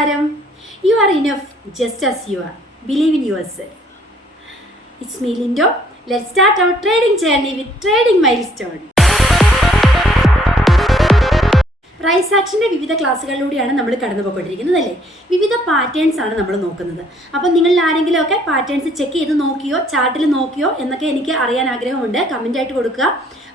Namaskaram. You are enough just as you are. Believe in yourself. It's me, Lindo. Let's start our trading journey with Trading Milestone. Price ആക്ഷൻ്റെ വിവിധ ക്ലാസ്സുകളിലൂടെയാണ് നമ്മൾ കടന്നു പോയിക്കൊണ്ടിരിക്കുന്നത് അല്ലേ. വിവിധ പാറ്റേൺസ് ആണ് നമ്മൾ നോക്കുന്നത്. അപ്പം നിങ്ങളിൽ ആരെങ്കിലും ഒക്കെ പാറ്റേൺസ് ചെക്ക് ചെയ്ത് നോക്കിയോ ചാർട്ടിൽ നോക്കിയോ എന്നൊക്കെ എനിക്ക് അറിയാൻ ആഗ്രഹമുണ്ട്. കമൻ്റ് ആയിട്ട് കൊടുക്കുക.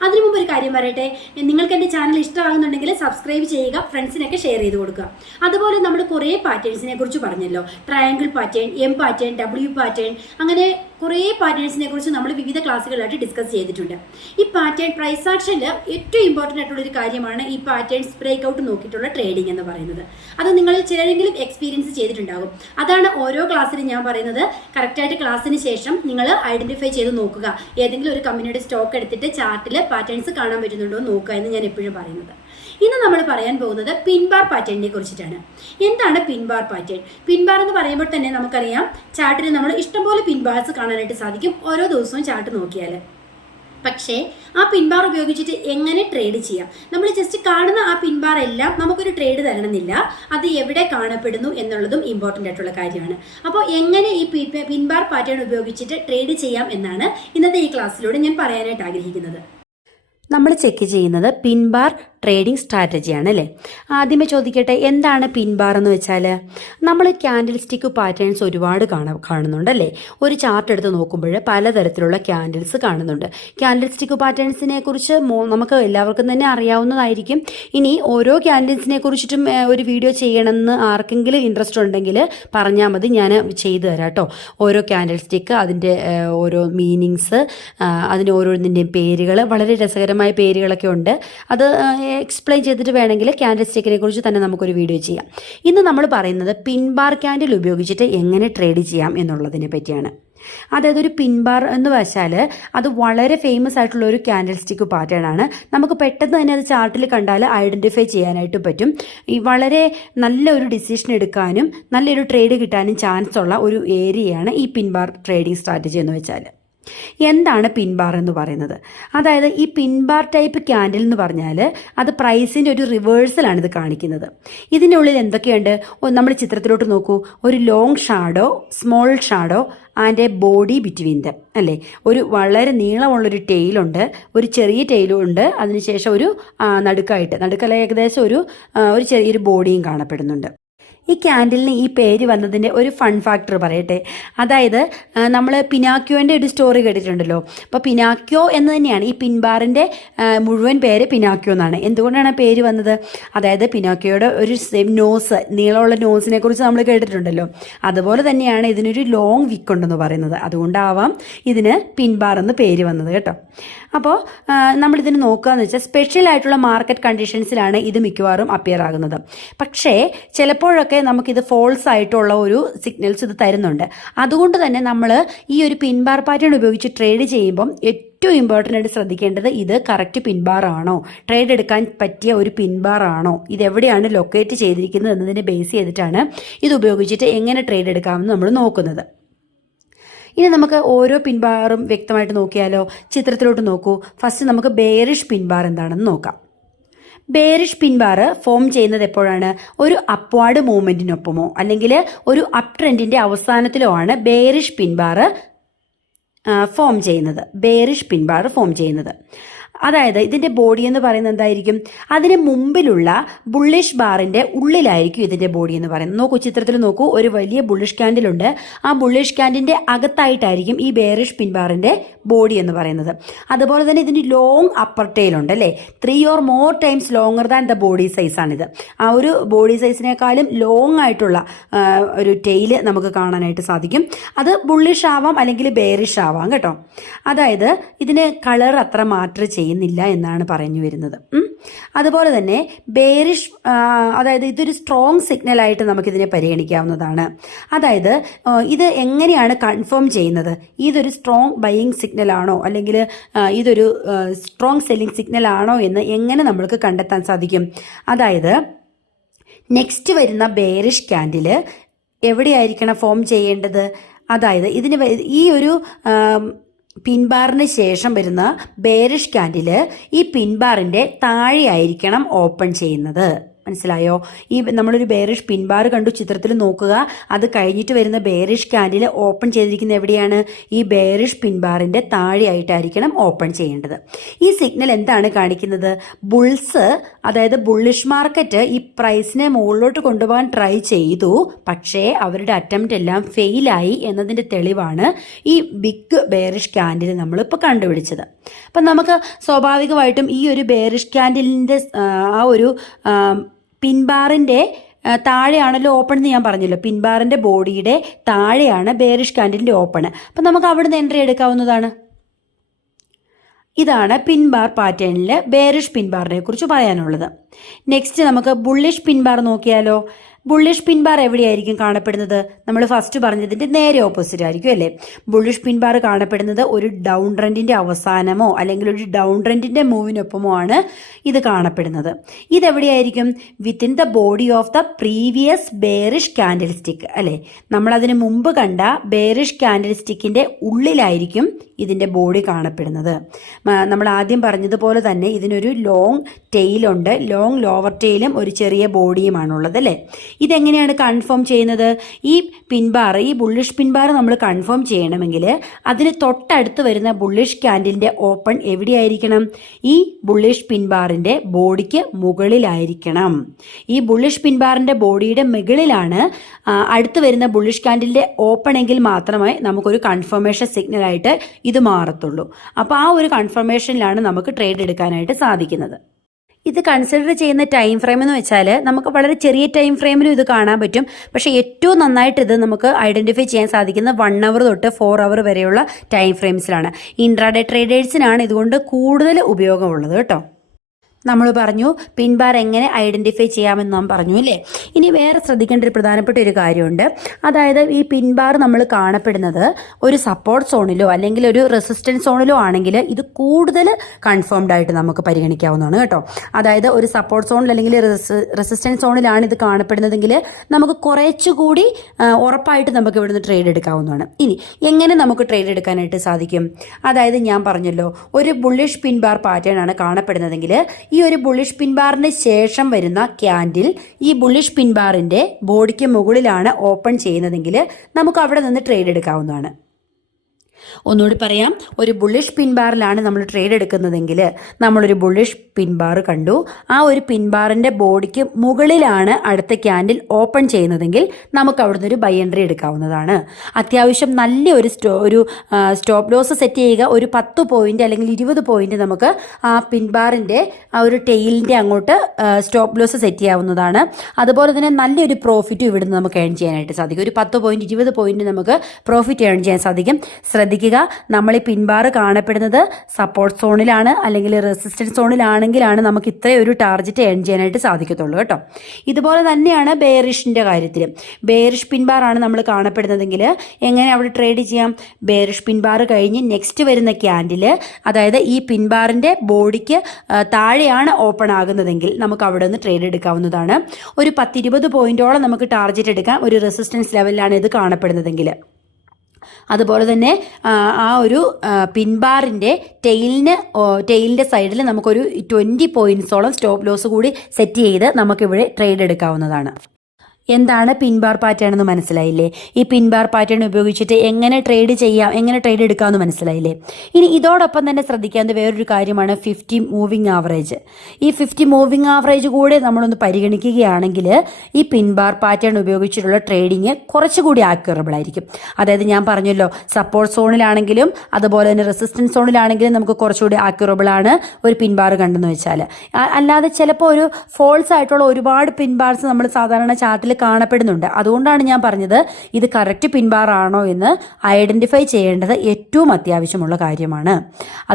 അതിനു മുമ്പ് ഒരു കാര്യം പറയട്ടെ, നിങ്ങൾക്ക് എൻ്റെ ചാനൽ ഇഷ്ടമാകുന്നുണ്ടെങ്കിൽ സബ്സ്ക്രൈബ് ചെയ്യുക, ഫ്രണ്ട്സിനൊക്കെ ഷെയർ ചെയ്ത് കൊടുക്കുക. അതുപോലെ നമ്മൾ കുറേ പാറ്റേൺസിനെ കുറിച്ച് പറഞ്ഞല്ലോ. Triangle pattern, M pattern, W pattern, അങ്ങനെ കുറേ പാറ്റേൺസിനെ കുറിച്ച് നമ്മൾ വിവിധ ക്ലാസ്സുകളായിട്ട് ഡിസ്കസ് ചെയ്തിട്ടുണ്ട്. ഈ പാറ്റേൺ പ്രൈസ് ആക്ഷനിൽ ഏറ്റവും ഇമ്പോർട്ടൻ്റ് ആയിട്ടുള്ളൊരു കാര്യമാണ് ഈ പാറ്റേൺസ് ബ്രേക്ക് ഔട്ട് നോക്കിയിട്ടുള്ള ട്രേഡിംഗ് എന്ന് പറയുന്നത്. അത് നിങ്ങളിൽ ചിലരെങ്കിലും എക്സ്പീരിയൻസ് ചെയ്തിട്ടുണ്ടാകും. അതാണ് ഓരോ ക്ലാസ്സിലും ഞാൻ പറയുന്നത്. കറക്റ്റായിട്ട് ക്ലാസ്സിന് ശേഷം നിങ്ങൾ ഐഡൻറ്റിഫൈ ചെയ്ത് നോക്കുക. ഏതെങ്കിലും ഒരു കമ്പനിയുടെ സ്റ്റോക്ക് എടുത്തിട്ട് ചാർട്ടിൽ പാറ്റേൺസ് കാണാൻ പറ്റുന്നുണ്ടോ നോക്കുക എന്ന് ഞാൻ എപ്പോഴും പറയുന്നത്. ഇന്ന് നമ്മൾ പറയാൻ പോകുന്നത് പിൻബാർ പാറ്റേണിനെ കുറിച്ചിട്ടാണ്. എന്താണ് പിൻബാർ പാറ്റേൺ? പിൻബാർ എന്ന് പറയുമ്പോൾ തന്നെ നമുക്കറിയാം, ചാർട്ടിൽ നമ്മൾ ഇഷ്ടംപോലെ പിൻബാർസ് കാണാനായിട്ട് സാധിക്കും ഓരോ ദിവസവും ചാർട്ട് നോക്കിയാൽ. പക്ഷേ ആ പിൻബാർ ഉപയോഗിച്ചിട്ട് എങ്ങനെ ട്രേഡ് ചെയ്യാം? നമ്മൾ ജസ്റ്റ് കാണുന്ന ആ പിൻബാർ എല്ലാം നമുക്കൊരു ട്രേഡ് തരണമെന്നില്ല. അത് എവിടെ കാണപ്പെടുന്നു എന്നുള്ളതും ഇമ്പോർട്ടൻ്റ് ആയിട്ടുള്ള കാര്യമാണ്. അപ്പോൾ എങ്ങനെ ഈ പിൻബാർ പാറ്റേൺ ഉപയോഗിച്ചിട്ട് ട്രേഡ് ചെയ്യാം എന്നാണ് ഇന്നത്തെ ഈ ക്ലാസ്സിലൂടെ ഞാൻ പറയാനായിട്ട് ആഗ്രഹിക്കുന്നത്. നമ്മൾ ചെക്ക് ചെയ്യുന്നത് പിൻബാർ ട്രേഡിംഗ് സ്ട്രാറ്റജിയാണ് അല്ലേ. ആദ്യമേ ചോദിക്കട്ടെ, എന്താണ് പിൻബാർ എന്ന് വെച്ചാൽ? നമ്മൾ ക്യാൻഡിൽ സ്റ്റിക്ക് പാറ്റേൺസ് ഒരുപാട് കാണുന്നുണ്ടല്ലേ. ഒരു ചാർട്ട് എടുത്ത് നോക്കുമ്പോൾ പലതരത്തിലുള്ള ക്യാൻഡിൽസ് കാണുന്നുണ്ട്. ക്യാൻഡിൽ സ്റ്റിക്ക് പാറ്റേൺസിനെ കുറിച്ച് നമുക്ക് എല്ലാവർക്കും തന്നെ അറിയാവുന്നതായിരിക്കും. ഇനി ഓരോ ക്യാൻഡിൽസിനെ കുറിച്ചിട്ടും ഒരു വീഡിയോ ചെയ്യണമെന്ന് ആർക്കെങ്കിലും ഇൻട്രസ്റ്റ് ഉണ്ടെങ്കിൽ പറഞ്ഞാൽ മതി, ഞാൻ ചെയ്തു തരാം കേട്ടോ. ഓരോ ക്യാൻഡിൽ സ്റ്റിക്ക്, അതിൻ്റെ ഓരോ മീനിങ്സ്, അതിന് ഓരോന്നിൻ്റെയും പേരുകൾ, വളരെ രസകരമായ പേരുകളൊക്കെ ഉണ്ട്. അത് എക്സ്പ്ലെയിൻ ചെയ്തിട്ട് വേണമെങ്കിൽ ക്യാൻഡിൽ സ്റ്റിക്കിനെ കുറിച്ച് തന്നെ നമുക്കൊരു വീഡിയോ ചെയ്യാം. ഇന്ന് നമ്മൾ പറയുന്നത് പിൻബാർ ക്യാൻഡിൽ ഉപയോഗിച്ചിട്ട് എങ്ങനെ ട്രേഡ് ചെയ്യാം എന്നുള്ളതിനെ പറ്റിയാണ്. അതായത് ഒരു പിൻബാർ എന്ന് വെച്ചാൽ അത് വളരെ ഫേമസ് ആയിട്ടുള്ള ഒരു ക്യാൻഡിൽ സ്റ്റിക്ക് പാറ്റേൺ ആണ്. നമുക്ക് പെട്ടെന്ന് തന്നെ അത് ചാർട്ടിൽ കണ്ടാൽ ഐഡൻറ്റിഫൈ ചെയ്യാനായിട്ട് പറ്റും. ഈ വളരെ നല്ലൊരു ഡിസിഷൻ എടുക്കാനും നല്ലൊരു ട്രേഡ് കിട്ടാനും ചാൻസ് ഉള്ള ഒരു ഏരിയയാണ് ഈ പിൻബാർ ട്രേഡിംഗ് സ്ട്രാറ്റജി എന്ന് വെച്ചാൽ. എന്താണ് പിൻബാർ എന്ന് പറയുന്നത്? അതായത് ഈ പിൻബാർ ടൈപ്പ് ക്യാൻഡിൽ എന്ന് പറഞ്ഞാൽ അത് പ്രൈസിൻ്റെ ഒരു റിവേഴ്സലാണ് ഇത് കാണിക്കുന്നത്. ഇതിൻ്റെ ഉള്ളിൽ എന്തൊക്കെയുണ്ട്? നമ്മൾ ചിത്രത്തിലോട്ട് നോക്കൂ. ഒരു long shadow, small shadow and A body between them അല്ലേ. ഒരു വളരെ നീളമുള്ളൊരു ടെയിലുണ്ട്, ഒരു ചെറിയ ടെയിലും ഉണ്ട്, അതിനുശേഷം ഒരു നടുക്കല്ല ഏകദേശം ഒരു ചെറിയൊരു ബോഡിയും കാണപ്പെടുന്നുണ്ട്. ഈ ക്യാൻഡിലിന് ഈ പേര് വന്നതിൻ്റെ ഒരു ഫൺ ഫാക്ടർ പറയട്ടെ. അതായത് നമ്മൾ പിനാക്യോൻ്റെ ഒരു സ്റ്റോറി കേട്ടിട്ടുണ്ടല്ലോ. അപ്പോൾ പിനാക്യോ എന്ന് തന്നെയാണ് ഈ പിൻബാറിൻ്റെ മുഴുവൻ പേര് പിനാക്യോ എന്നാണ്. എന്തുകൊണ്ടാണ് ആ പേര് വന്നത്? അതായത് പിനാക്യോയുടെ ഒരു നോസ്, നീളമുള്ള നോസിനെ കുറിച്ച് നമ്മൾ കേട്ടിട്ടുണ്ടല്ലോ. അതുപോലെ തന്നെയാണ് ഇതിനൊരു ലോങ് വിക്ക് ഉണ്ടെന്ന് പറയുന്നത്. അതുകൊണ്ടാവാം ഇതിന് പിൻബാർ എന്ന് പേര് വന്നത് കേട്ടോ. അപ്പോൾ നമ്മളിതിന് നോക്കുകയെന്ന് വെച്ചാൽ സ്പെഷ്യൽ ആയിട്ടുള്ള മാർക്കറ്റ് കണ്ടീഷൻസിലാണ് ഇത് മിക്കവാറും അപ്പിയർ ആകുന്നത്. പക്ഷേ ചിലപ്പോഴൊക്കെ നമുക്കിത് ഫോൾസ് ആയിട്ടുള്ള ഒരു സിഗ്നൽസ് ഇത് തരുന്നുണ്ട്. അതുകൊണ്ട് തന്നെ നമ്മൾ ഈ ഒരു പിൻബാർ പാറ്റേൺ ഉപയോഗിച്ച് ട്രേഡ് ചെയ്യുമ്പം ഏറ്റവും ഇമ്പോർട്ടൻ്റ് ആയിട്ട് ശ്രദ്ധിക്കേണ്ടത് ഇത് കറക്റ്റ് പിൻബാർ ആണോ, ട്രേഡ് എടുക്കാൻ പറ്റിയ ഒരു പിൻബാർ ആണോ, ഇതെവിടെയാണ് ലൊക്കേറ്റ് ചെയ്തിരിക്കുന്നത് എന്നതിനെ ബേസ് ചെയ്തിട്ടാണ് ഇത് ഉപയോഗിച്ചിട്ട് എങ്ങനെ ട്രേഡ് എടുക്കാമെന്ന് നമ്മൾ നോക്കുന്നത്. ഇനി നമുക്ക് ഓരോ പിൻബാറും വ്യക്തമായിട്ട് നോക്കിയാലോ. ചിത്രത്തിലോട്ട് നോക്കൂ. ഫസ്റ്റ് നമുക്ക് ബെയറിഷ് പിൻബാർ എന്താണെന്ന് നോക്കാം. ബെയറിഷ് പിൻബാർ ഫോം ചെയ്യുന്നത് എപ്പോഴാണ്? ഒരു അപ്വാർഡ് മൂവ്മെൻറ്റിനൊപ്പമോ അല്ലെങ്കിൽ ഒരു അപ് ട്രെൻഡിൻ്റെ അവസാനത്തിലോ ആണ് ബെയറിഷ് പിൻബാർ ഫോം ചെയ്യുന്നത്. അതായത് ഇതിൻ്റെ ബോഡി എന്ന് പറയുന്നത് എന്തായിരിക്കും? അതിന് മുമ്പിലുള്ള ബുള്ളിഷ് ബാറിൻ്റെ ഉള്ളിലായിരിക്കും ഇതിൻ്റെ ബോഡി എന്ന് പറയുന്നത്. നോക്കൂ, ചിത്രത്തിൽ നോക്കൂ. ഒരു വലിയ ബുള്ളിഷ് ക്യാൻഡിലുണ്ട്. ആ ബുള്ളിഷ് ക്യാൻഡിൻ്റെ അകത്തായിട്ടായിരിക്കും ഈ ബെയറിഷ് പിൻബാറിൻ്റെ ബോഡി എന്ന് പറയുന്നത്. അതുപോലെ തന്നെ ഇതിന് ലോങ് അപ്പർ ടെയിൽ ഉണ്ട് അല്ലേ. 3 or more times longer than the body സൈസാണിത്. ആ ഒരു ബോഡി സൈസിനേക്കാളും ലോങ് ആയിട്ടുള്ള ഒരു ടെയില് നമുക്ക് കാണാനായിട്ട് സാധിക്കും. അത് ബുള്ളിഷ് ആവാം അല്ലെങ്കിൽ ബെയറിഷ് ആവാം കേട്ടോ. അതായത് ഇതിന് കളർ അത്ര മാറ്റർ ചെയ്യുന്നില്ല എന്നാണ് പറഞ്ഞു വരുന്നത്. അതുപോലെ തന്നെ ബെയറിഷ്, അതായത് ഇതൊരു സ്ട്രോങ് സിഗ്നലായിട്ട് നമുക്കിതിനെ പരിഗണിക്കാവുന്നതാണ്. അതായത് ഇത് എങ്ങനെയാണ് കൺഫേം ചെയ്യുന്നത്? ഇതൊരു സ്ട്രോങ് ബൈയിങ് സിഗ്നലാണോ അല്ലെങ്കിൽ ഇതൊരു സ്ട്രോങ് സെല്ലിംഗ് സിഗ്നലാണോ എന്ന് എങ്ങനെ നമ്മൾക്ക് കണ്ടെത്താൻ സാധിക്കും? അതായത് നെക്സ്റ്റ് വരുന്ന ബെയറിഷ് ക്യാൻഡിൽ എവിടെയായിരിക്കണം ഫോം ചെയ്യേണ്ടത്? അതായത് ഈ ഒരു പിൻബാറിന് ശേഷം വരുന്ന ബെയറിഷ് ക്യാൻഡിൽ ഈ പിൻബാറിൻ്റെ താഴെയായിരിക്കണം ഓപ്പൺ ചെയ്യുന്നത്. മനസ്സിലായോ? ഈ നമ്മളൊരു ബെയറിഷ് പിൻ ബാർ കണ്ടു, ചിത്രത്തിൽ നോക്കുക. അത് കഴിഞ്ഞിട്ട് വരുന്ന ബെയറിഷ് ക്യാൻഡിൽ ഓപ്പൺ ചെയ്തിരിക്കുന്നത് എവിടെയാണ്? ഈ ബെയറിഷ് പിൻ ബാറിൻ്റെ താഴെയായിട്ടായിരിക്കണം ഓപ്പൺ ചെയ്യേണ്ടത്. ഈ സിഗ്നൽ എന്താണ് കാണിക്കുന്നത്? ബുൾസ്, അതായത് ബുള്ളിഷ് മാർക്കറ്റ് ഈ പ്രൈസിനെ മുകളിലോട്ട് കൊണ്ടുപോകാൻ ട്രൈ ചെയ്തു, പക്ഷേ അവരുടെ അറ്റംപ്റ്റ് എല്ലാം ഫെയിലായി എന്നതിൻ്റെ തെളിവാണ് ഈ ബിഗ് ബെയറിഷ് ക്യാൻഡിൽ നമ്മളിപ്പോൾ കണ്ടുപിടിച്ചത്. അപ്പം നമുക്ക് സ്വാഭാവികമായിട്ടും ഈ ഒരു ബെയറിഷ് ക്യാൻഡിലിൻ്റെ ആ ഒരു പിൻബാറിൻ്റെ താഴെയാണല്ലോ ഓപ്പൺ എന്ന് ഞാൻ പറഞ്ഞല്ലോ. പിൻബാറിൻ്റെ ബോഡിയുടെ താഴെയാണ് ബെയറിഷ് ക്യാൻഡിലിൻ്റെ ഓപ്പൺ. അപ്പം നമുക്ക് അവിടുന്ന് എൻട്രി എടുക്കാവുന്നതാണ്. ഇതാണ് പിൻബാർ പാറ്റേണിൽ ബെയറിഷ് പിൻബാറിനെ കുറിച്ച് പറയാനുള്ളത്. നെക്സ്റ്റ് നമുക്ക് ബുള്ളിഷ് പിൻബാർ നോക്കിയാലോ. ബുള്ളിഷ് പിൻബാർ എവിടെയായിരിക്കും കാണപ്പെടുന്നത്? നമ്മൾ ഫസ്റ്റ് പറഞ്ഞതിൻ്റെ നേരെ ഓപ്പോസിറ്റ് ആയിരിക്കും അല്ലേ. ബുള്ളിഷ് പിൻബാർ കാണപ്പെടുന്നത് ഒരു ഡൗൺ ട്രെൻഡിൻ്റെ അവസാനമോ അല്ലെങ്കിൽ ഒരു ഡൗൺ ട്രെൻഡിൻ്റെ മൂവിനൊപ്പമോ ആണ് ഇത് കാണപ്പെടുന്നത്. ഇതെവിടെയായിരിക്കും? Within the body of the previous bearish candlestick അല്ലേ. നമ്മളതിന് മുമ്പ് കണ്ട ബെയറിഷ് ക്യാൻഡിൽ സ്റ്റിക്കിൻ്റെ ഉള്ളിലായിരിക്കും ഇതിൻ്റെ ബോഡി കാണപ്പെടുന്നത്. നമ്മൾ ആദ്യം പറഞ്ഞതുപോലെ തന്നെ ഇതിനൊരു ലോങ് ടെയിലുണ്ട്, ലോങ് ലോവർ ടെയിലും ഒരു ചെറിയ ബോഡിയുമാണുള്ളത് അല്ലേ. ഇതെങ്ങനെയാണ് കൺഫേം ചെയ്യുന്നത്? ഈ പിൻബാർ, ഈ ബുള്ളിഷ് പിൻബാർ നമ്മൾ കൺഫേം ചെയ്യണമെങ്കിൽ അതിന് തൊട്ടടുത്ത് വരുന്ന ബുള്ളിഷ് ക്യാൻഡിലിൻ്റെ ഓപ്പൺ എവിടെയായിരിക്കണം? ഈ ബുള്ളിഷ് പിൻബാറിൻ്റെ ബോഡിക്ക് മുകളിലായിരിക്കണം. ഈ ബുള്ളിഷ് പിൻബാറിൻ്റെ ബോഡിയുടെ മുകളിലാണ് അടുത്ത് വരുന്ന ബുള്ളിഷ് ക്യാൻഡിലിൻ്റെ ഓപ്പൺ എങ്കിൽ മാത്രമേ നമുക്കൊരു കൺഫർമേഷൻ സിഗ്നലായിട്ട് ഇത് മാറത്തുള്ളൂ. അപ്പോൾ ആ ഒരു കൺഫർമേഷനിലാണ് നമുക്ക് ട്രേഡ് എടുക്കാനായിട്ട് സാധിക്കുന്നത്. ഇത് കൺസിഡർ ചെയ്യുന്ന ടൈം ഫ്രെയിം എന്ന് വെച്ചാൽ നമുക്ക് വളരെ ചെറിയ ടൈം ഫ്രെയിമിലും ഇത് കാണാൻ പറ്റും. പക്ഷേ ഏറ്റവും നന്നായിട്ട് ഇത് നമുക്ക് ഐഡൻറ്റിഫൈ ചെയ്യാൻ സാധിക്കുന്ന 1 അവർ തൊട്ട് 4 അവർ വരെയുള്ള ടൈം ഫ്രെയിംസിലാണ്. ഇൻട്രാഡേ ട്രേഡേഴ്സിനാണ് ഇതുകൊണ്ട് കൂടുതൽ ഉപയോഗമുള്ളത് കേട്ടോ. നമ്മൾ പറഞ്ഞു പിൻബാർ എങ്ങനെ ഐഡൻറ്റിഫൈ ചെയ്യാമെന്ന് നാം പറഞ്ഞു അല്ലേ. ഇനി വേറെ ശ്രദ്ധിക്കേണ്ട ഒരു പ്രധാനപ്പെട്ട ഒരു കാര്യമുണ്ട്. അതായത് ഈ പിൻബാർ നമ്മൾ കാണപ്പെടുന്നത് ഒരു സപ്പോർട്ട് സോണിലോ അല്ലെങ്കിൽ ഒരു റെസിസ്റ്റൻസ് സോണിലോ ആണെങ്കിൽ ഇത് കൂടുതൽ കൺഫേംഡ് ആയിട്ട് നമുക്ക് പരിഗണിക്കാവുന്നതാണ് കേട്ടോ. അതായത് ഒരു സപ്പോർട്ട് സോണിൽ അല്ലെങ്കിൽ റെസിസ്റ്റൻസ് സോണിലാണ് ഇത് കാണപ്പെടുന്നതെങ്കിൽ നമുക്ക് കുറച്ചുകൂടി ഉറപ്പായിട്ട് നമുക്ക് ഇവിടുന്ന് ട്രേഡ് എടുക്കാവുന്നതാണ്. ഇനി എങ്ങനെ നമുക്ക് ട്രേഡ് എടുക്കാനായിട്ട് സാധിക്കും? അതായത് ഞാൻ പറഞ്ഞല്ലോ, ഒരു ബുള്ളിഷ് പിൻബാർ പാറ്റേൺ ആണ് കാണപ്പെടുന്നതെങ്കിൽ ഈ ഒരു ബുള്ളിഷ് പിൻബാറിന് ശേഷം വരുന്ന ക്യാൻഡിൽ ഈ ബുള്ളിഷ് പിൻബാറിൻ്റെ ബോഡിക്ക് മുകളിലാണ് ഓപ്പൺ ചെയ്യുന്നതെങ്കിൽ നമുക്ക് അവിടെ നിന്ന് ട്രേഡ് എടുക്കാവുന്നതാണ്. ഒന്നുകൂടി പറയാം, ഒരു ബുള്ളിഷ് പിൻബാറിലാണ് നമ്മൾ ട്രേഡ് എടുക്കുന്നതെങ്കിൽ നമ്മളൊരു ബുള്ളിഷ് പിൻബാർ കണ്ടു, ആ ഒരു പിൻബാറിൻ്റെ ബോഡിക്ക് മുകളിലാണ് അടുത്ത ക്യാൻഡിൽ ഓപ്പൺ ചെയ്യുന്നതെങ്കിൽ നമുക്ക് അവിടുന്ന് ഒരു ബൈ എൻട്രി എടുക്കാവുന്നതാണ്. അത്യാവശ്യം നല്ല ഒരു സ്റ്റോപ്പ് ലോസ് സെറ്റ് ചെയ്യുക. ഒരു 10 പോയിന്റ് അല്ലെങ്കിൽ 20 പോയിന്റ് നമുക്ക് ആ പിൻബാറിൻ്റെ ആ ഒരു ടെയിലിൻ്റെ അങ്ങോട്ട് സ്റ്റോപ്പ് ലോസ് സെറ്റ് ചെയ്യാവുന്നതാണ്. അതുപോലെ തന്നെ നല്ലൊരു പ്രോഫിറ്റും ഇവിടുന്ന് നമുക്ക് ഏൺ ചെയ്യാനായിട്ട് സാധിക്കും. ഒരു 10 പോയിന്റ് 20 പോയിന്റ് നമുക്ക് പ്രോഫിറ്റ് ഏൺ ചെയ്യാൻ സാധിക്കും. ശ്രദ്ധിക്കുക, നമ്മൾ ഈ പിൻബാർ കാണപ്പെടുന്നത് സപ്പോർട്ട് സോണിലാണ് അല്ലെങ്കിൽ റെസിസ്റ്റൻസ് സോണിലാണെങ്കിലാണ് നമുക്ക് ഇത്രയും ഒരു ടാർഗറ്റ് ഏൺ ചെയ്യാനായിട്ട് സാധിക്കത്തുള്ളൂ കേട്ടോ. ഇതുപോലെ തന്നെയാണ് ബെയറിഷിൻ്റെ കാര്യത്തിൽ. ബെയറിഷ് പിൻബാർ ആണ് നമ്മൾ കാണപ്പെടുന്നതെങ്കിൽ എങ്ങനെ അവിടെ ട്രേഡ് ചെയ്യാം? ബെയറിഷ് പിൻബാർ കഴിഞ്ഞ് നെക്സ്റ്റ് വരുന്ന ക്യാൻഡിൽ, അതായത് ഈ പിൻബാറിൻ്റെ ബോഡിക്ക് താഴെയാണ് ഓപ്പൺ ആകുന്നതെങ്കിൽ നമുക്ക് അവിടെ നിന്ന് ട്രേഡ് എടുക്കാവുന്നതാണ്. ഒരു 10-20 പോയിന്റോളം നമുക്ക് ടാർഗറ്റ് എടുക്കാം ഒരു റെസിസ്റ്റൻസ് ലെവലിലാണ് ഇത് കാണപ്പെടുന്നതെങ്കിൽ. അതുപോലെ തന്നെ ആ ഒരു പിൻബാറിൻ്റെ ടെയിലിൻ്റെ സൈഡിൽ നമുക്കൊരു 20 പോയിന്റ്സോളം സ്റ്റോപ്പ് ലോസ് കൂടി സെറ്റ് ചെയ്ത് നമുക്കിവിടെ ട്രേഡ് എടുക്കാവുന്നതാണ്. എന്താണ് പിൻബാർ പാറ്റേൺ എന്ന് മനസ്സിലായില്ലേ? ഈ പിൻബാർ പാറ്റേൺ ഉപയോഗിച്ചിട്ട് എങ്ങനെ ട്രേഡ് ചെയ്യാം, എങ്ങനെ ട്രേഡ് എടുക്കാമെന്ന് മനസ്സിലായില്ലേ? ഇനി ഇതോടൊപ്പം തന്നെ ശ്രദ്ധിക്കാവുന്ന വേറൊരു കാര്യമാണ് 50 മൂവിങ് ആവറേജ്. ഈ 50 മൂവിങ് ആവറേജ് കൂടെ നമ്മളൊന്ന് പരിഗണിക്കുകയാണെങ്കിൽ ഈ പിൻബാർ പാറ്റേൺ ഉപയോഗിച്ചിട്ടുള്ള ട്രേഡിങ് കുറച്ചുകൂടി ആക്യുറബിൾ ആയിരിക്കും. അതായത് ഞാൻ പറഞ്ഞല്ലോ, സപ്പോർട്ട് സോണിലാണെങ്കിലും അതുപോലെ തന്നെ റെസിസ്റ്റൻസ് സോണിലാണെങ്കിലും നമുക്ക് കുറച്ചുകൂടി ആക്യുറബിൾ ആണ് ഒരു പിൻബാർ കണ്ടെന്ന് വെച്ചാൽ. അല്ലാതെ ചിലപ്പോൾ ഒരു ഫോൾസ് ആയിട്ടുള്ള ഒരുപാട് പിൻബാർസ് നമ്മൾ സാധാരണ ചാർട്ടിൽ കാണപ്പെടുന്നുണ്ട്. അതുകൊണ്ടാണ് ഞാൻ പറഞ്ഞത് ഇത് കറക്റ്റ് പിൻബാർ ആണോ എന്ന് ഐഡന്റിഫൈ ചെയ്യേണ്ടത് ഏറ്റവും അത്യാവശ്യമുള്ള കാര്യമാണ്.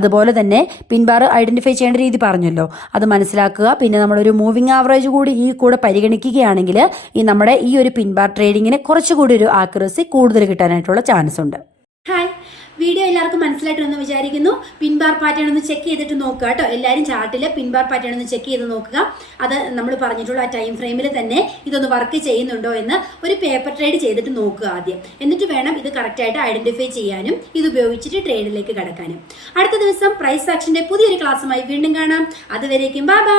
അതുപോലെ തന്നെ പിൻബാർ ഐഡന്റിഫൈ ചെയ്യേണ്ട രീതി പറഞ്ഞല്ലോ, അത് മനസ്സിലാക്കുക. പിന്നെ നമ്മളൊരു മൂവിങ് ആവറേജ് കൂടി ഈ കൂടെ പരിഗണിക്കുകയാണെങ്കിൽ നമ്മുടെ ഈ ഒരു പിൻബാർ ട്രേഡിങ്ങിന് കുറച്ചുകൂടി ഒരു ആക്യുറസി കൂടുതൽ കിട്ടാനായിട്ടുള്ള ചാൻസ് ഉണ്ട്. ഹായ്, വീഡിയോ എല്ലാവർക്കും മനസ്സിലായിട്ടുണ്ടെന്ന് വിചാരിക്കുന്നു. പിൻബാർ പാറ്റേൺ ഒന്ന് ചെക്ക് ചെയ്തിട്ട് നോക്കുക കേട്ടോ. എല്ലാവരും ചാർട്ടിൽ പിൻബാർ പാറ്റേൺ ഒന്ന് ചെക്ക് ചെയ്ത് നോക്കുക. അത് നമ്മൾ പറഞ്ഞിട്ടുള്ള ആ ടൈം ഫ്രെയിമിൽ തന്നെ ഇതൊന്ന് വർക്ക് ചെയ്യുന്നുണ്ടോ എന്ന് ഒരു പേപ്പർ ട്രേഡ് ചെയ്തിട്ട് നോക്കുക ആദ്യം. എന്നിട്ട് വേണം ഇത് കറക്റ്റായിട്ട് ഐഡന്റിഫൈ ചെയ്യാനും ഇത് ഉപയോഗിച്ചിട്ട് ട്രേഡിലേക്ക് കടക്കാനും. അടുത്ത ദിവസം പ്രൈസ് ആക്ഷൻ്റെ പുതിയൊരു ക്ലാസ്സുമായി വീണ്ടും കാണാം. അതുവരേക്കും ബൈ ബൈ.